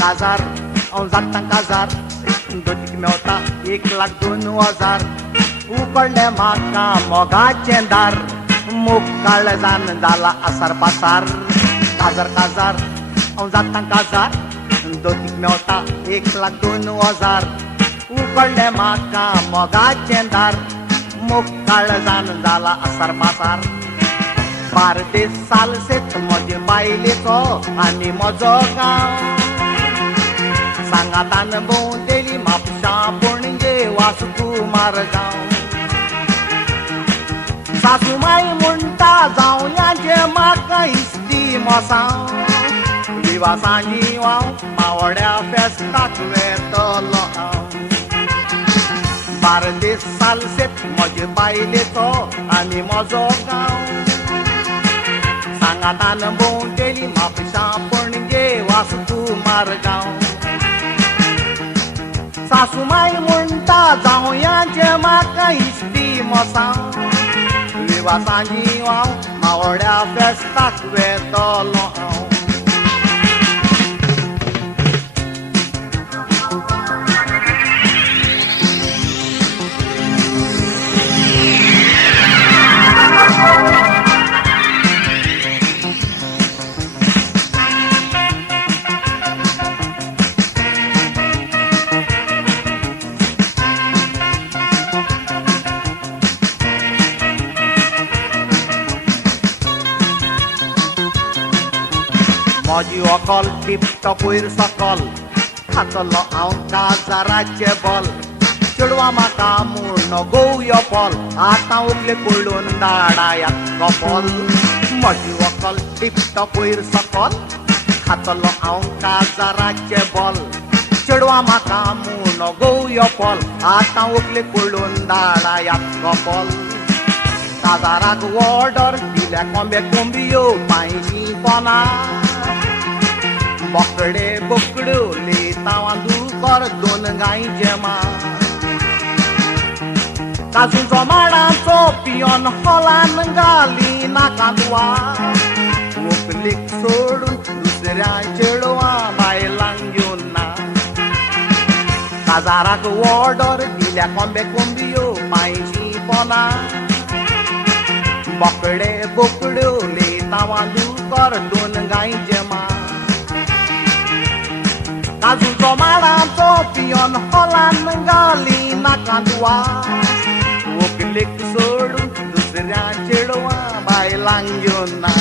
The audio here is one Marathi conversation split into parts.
काजार हांव जाता काजार दोतीक मेवता 1,02,000 उकडले म्हाका मोगाचें दार मुखाळ जान जाला आसार पासार काजार काजार हांव जाता काजार दोतीक मेवता 1,02,000 उकडले म्हाका मोगाचें दार मुखाळ जान जाला आसार पासार बार्देस सालसेत म्हजे बायलेचो आनी म्हजो गांव सांगातान भोंवतेली म्हापशां पणजे वास्को गांव सासूमाई म्हणटा जावयांचे म्हाका इश्टी मोसांव दिवासांनी हांव मावड्या फेस्ताक वेतलो हांव बार्देस सालसेत म्हजे बायलेचो आनी म्हजो गांव सांगातान भोंवतेली म्हापशां पणजे वास्को गांव सासूमाई म्हणटा जावयांचे म्हाका इश्टी मोसांव विवासांनी हांव मावड्या फेस्ताक वेतलो हांव म्हजी व्हंकल टिपटॉप वयर सकल खातलो हांव काजाराचे बॉल चेडवां म्हाका म्हूण गोवयो पॉल आतां उगले पडून दाडायाक कपल म्हजी व्हंकल टिपटॉप वयर सकल खातलो हांव काजाराचे बॉल चेडवां म्हाका म्हूण गोवयो पॉल आतां उगले पडून दाडायाक कपल काजाराक ऑर्डर दिल्या कोंबे कोंबियो पांयनी पोना बोकडे बोकडो लेतावां दुकर 2 गायचे मां काजूचो माडाचो पियोन हॉलान घाली नाका दुवा व्हंकलेक सोडून दुसऱ्या चेडवां बायलांक घेवन ना काजाराक ऑर्डर दिल्या कोंबे कोंबियो पांयची पोना बोकडे बोकडो लेतावां दुकर 2 गायचे मां काजूचो माडाचो पियोन हॉलान घाली नाका दुवा व्हंकलेक सोडून दुसऱ्या चेडवां बायलांक घेवन ना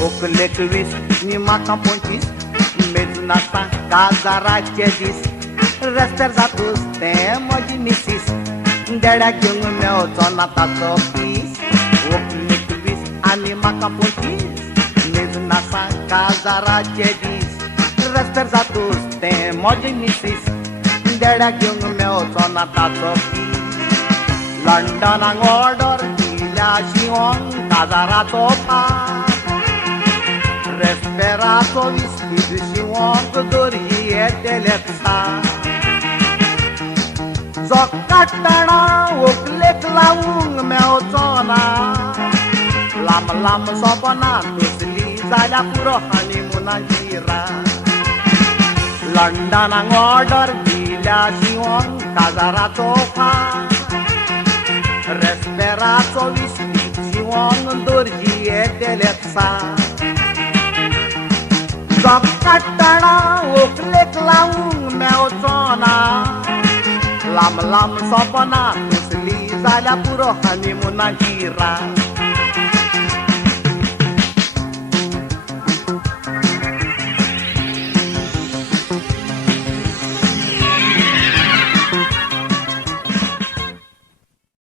व्हंकलेक 20 नी म्हाका 25 मेजून आसता काजाराचे दीस रस्त्यार जातूच तें म्हजी मिसीस देड्याक घेवंक मेवचो ना ताचो पीस व्हंकलेक 20 आनी म्हाका 25 मेजून आसता काजाराचे दीस रस्त्यार जातूच तें म्हजी मिसीस देड्याक घेवंक मेवचो ना ताचो पीस लंडनाक ऑर्डर दिल्या शिवोंक काजाराचो पास रेस्पेराचो विस्की शिवोंक दोरी येतेलेच जो काट्टणा व्हंकलेक लावूंक मेवचो ना लांब लांब सोपना कसली जाल्या पुरो हनीमुनाची लंडनाक ऑर्डर दिल्या शिवोंक काजाराचो पास रेस्पेराचो विस्की शिवोंक दोरजी येतेलेच जो काट्टणा व्हंकलेक लावूंक मेवचो ना लांब लांब सोपना कसली जाल्या पुरो हनीमुनाची